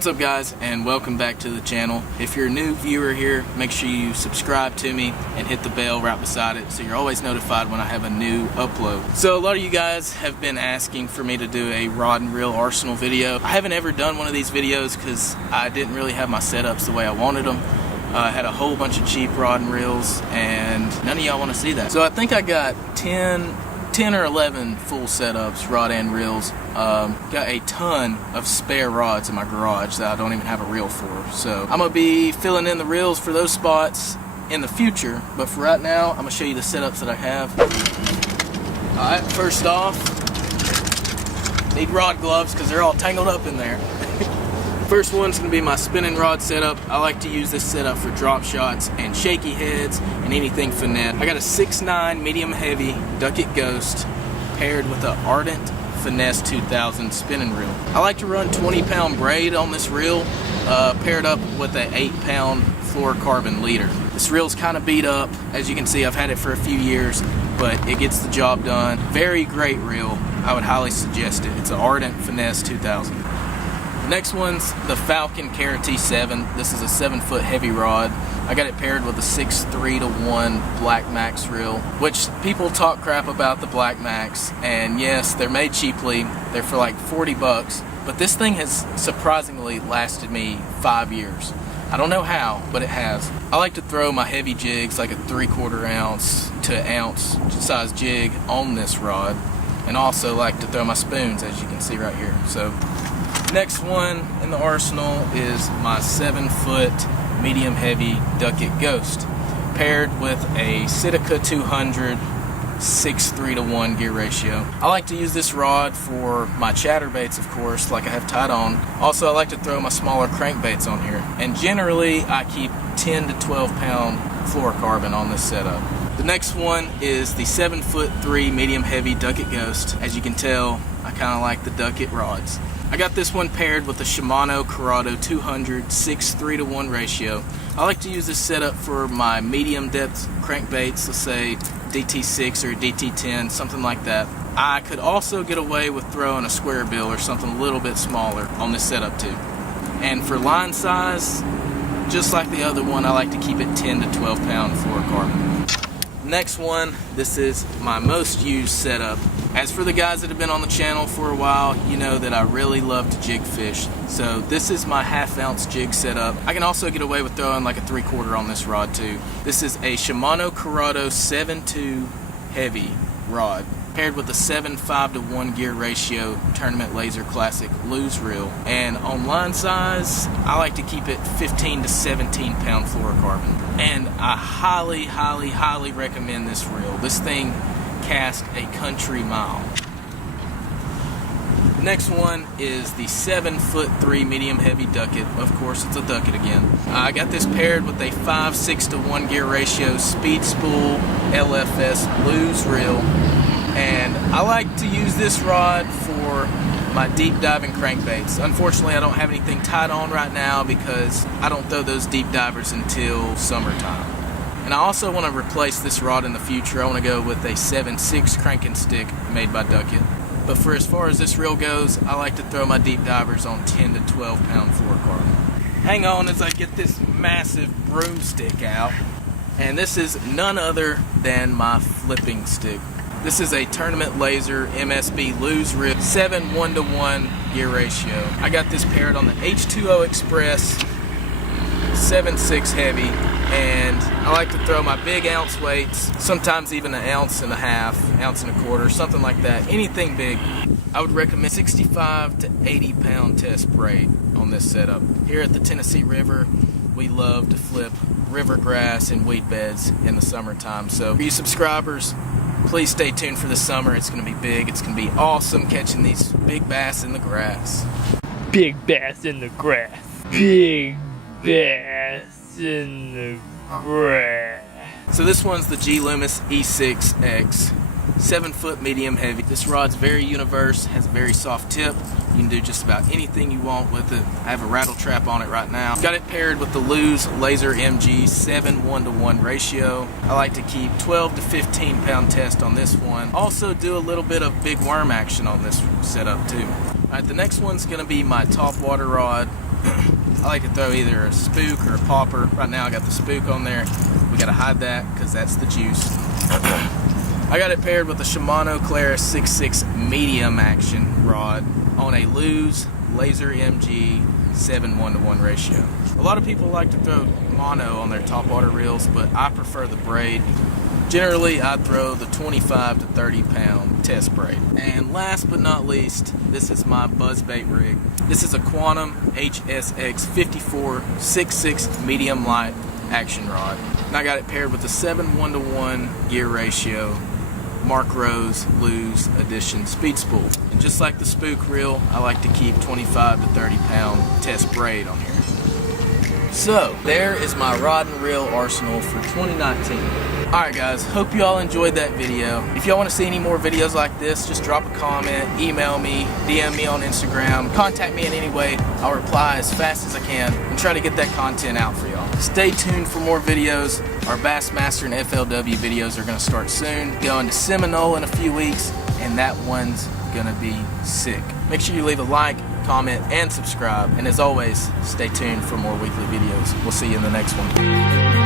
What's up guys, and welcome back to the channel. If you're a new viewer here, make sure you subscribe to me and hit the bell right beside it so you're always notified when I have a new upload. So a lot of you guys have been asking for me to do a rod and reel arsenal video. I haven't ever done one of these videos because I didn't really have my setups the way I wanted them. I had a whole bunch of cheap rod and reels and none of y'all want to see that. So I think I got 10 or 11 full setups, rod and reels. Got a ton of spare rods in my garage that I don't even have a reel for. So I'm gonna be filling in the reels for those spots in the future, but for right now, I'm gonna show you the setups that I have. Alright, first off, need rod gloves because they're all tangled up in there. First one's gonna be my spinning rod setup. I like to use this setup for drop shots and shaky heads and anything finesse. I got a 6'9" medium heavy Duquette Ghost paired with an Ardent Finesse 2000 spinning reel. I like to run 20-pound braid on this reel, paired up with an 8-pound fluorocarbon leader. This reel's kind of beat up. As you can see, I've had it for a few years, but it gets the job done. Very great reel. I would highly suggest it. It's an Ardent Finesse 2000. Next one's the Falcon Karin T7. This is a 7-foot heavy rod. I got it paired with a 6.3-to-1 Black Max reel, which people talk crap about the Black Max, and yes, they're made cheaply. They're for like 40 bucks, but this thing has surprisingly lasted me 5 years. I don't know how, but it has. I like to throw my heavy jigs, like a 3/4 ounce to ounce size jig on this rod, and also like to throw my spoons, as you can see right here. So next one in the arsenal is my 7-foot medium heavy Duquette Ghost paired with a Sitka 200 6.3-to-1 gear ratio. I like to use this rod for my chatterbaits, of course, like I have tied on. Also, I like to throw my smaller crankbaits on here, and generally I keep 10 to 12 pound fluorocarbon on this setup. The next one is the 7'3" medium heavy Duquette Ghost. As you can tell, I kind of like the Duquette rods. I got this one paired with the Shimano Corrado 200 6.3-to-1 ratio. I like to use this setup for my medium depth crankbaits, let's say DT6 or DT10, something like that. I could also get away with throwing a square bill or something a little bit smaller on this setup too. And for line size, just like the other one, I like to keep it 10 to 12 pound fluorocarbon. Next one, this is my most used setup. As for the guys that have been on the channel for a while, you know that I really love to jig fish. So this is my 1/2 ounce jig setup. I can also get away with throwing like a 3/4 on this rod too. This is a Shimano Corrado 7.2 heavy rod paired with a 7.5-to-1 gear ratio Tournament Laser Classic Lose reel. And on line size, I like to keep it 15 to 17 pound fluorocarbon. And I highly, highly, highly recommend this reel. This thing cast a country mile. The next one is the 7'3" medium heavy Duquette. Of course, it's a Duquette again. I got this paired with a 5.6-to-1 gear ratio Speed Spool LFS Lose reel, and I like to use this rod for my deep diving crankbaits. Unfortunately, I don't have anything tied on right now because I don't throw those deep divers until summertime. And I also want to replace this rod in the future. I want to go with a 7.6 cranking stick made by Duquette. But for as far as this reel goes, I like to throw my deep divers on 10 to 12 pound fluorocarbon. Hang on as I get this massive broomstick out. And this is none other than my flipping stick. This is a Tournament Laser MSB Lose reel, 7.1-to-1 gear ratio. I got this paired on the H2O Express 7.6 heavy, and I like to throw my big ounce weights, sometimes even 1.5 ounces, 1.25 ounces, something like that. Anything big. I would recommend 65 to 80 pound test braid on this setup. Here at the Tennessee River, we love to flip river grass and weed beds in the summertime. So for you subscribers, please stay tuned for the summer. It's going to be big. It's going to be awesome catching these big bass in the grass. Big bass in the grass. Big bass in the grass. So this one's the G Loomis E6X, 7-foot medium heavy. This rod's very universe, has a very soft tip. You can do just about anything you want with it. I have a rattle trap on it right now. Got it paired with the Lose Laser MG 7.1-to-1 ratio. I like to keep 12 to 15 pound test on this one. Also do a little bit of big worm action on this setup too. Alright, the next one's going to be my top water rod. I like to throw either a spook or a popper. Right now I got the spook on there. We gotta hide that because that's the juice. I got it paired with a Shimano Claris 6.6 medium action rod on a Lew's Laser MG 7:1-to-1 ratio. A lot of people like to throw mono on their topwater reels, but I prefer the braid. Generally, I throw the 25 to 30 pound test braid. And last but not least, this is my buzzbait rig. This is a Quantum HSX 54 6.6 medium light action rod. And I got it paired with a 7:1-to-1 gear ratio Mark Rose Lew's Edition speed spool. And just like the spook reel, I like to keep 25 to 30 pound test braid on here. So there is my rod and reel arsenal for 2019. Alright guys, hope you all enjoyed that video. If y'all want to see any more videos like this, just drop a comment, email me, DM me on Instagram, contact me in any way. I'll reply as fast as I can and try to get that content out for y'all. Stay tuned for more videos. Our Bassmaster and FLW videos are going to start soon. Going to Seminole in a few weeks, and that one's going to be sick. Make sure you leave a like, comment, and subscribe. And as always, stay tuned for more weekly videos. We'll see you in the next one.